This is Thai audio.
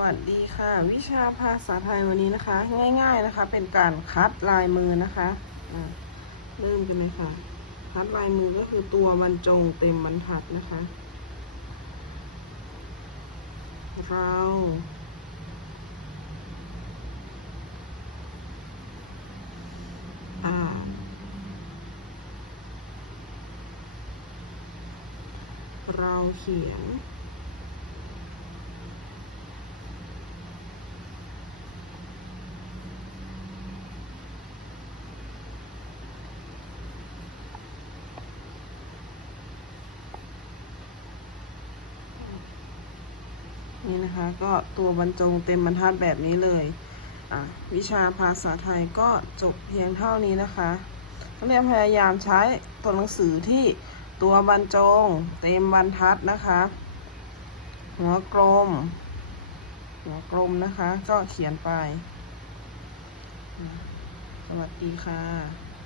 วัสดีค่ะ วิชาภาษาไทยวันนี้นะคะ ง่าย ๆนะคะ เป็นการคัดลายมือนะคะเริ่มกันเลยค่ะ คัดลายมือก็คือตัวบรรจงเต็มบรรทัดนะคะ เรา อ่าเราเขียน นี่นะคะ ก็ตัวบรรจงเต็มบรรทัดแบบนี้เลยอะวิชาภาษาไทยก็จบเพียงเท่านี้นะคะนักเรียนพยายามใช้ตัวหนังสือที่ตัวบรรจงเต็มบรรทัดนะคะ หัวกลม หัวกลมนะคะ ก็เขียนไป สวัสดีค่ะ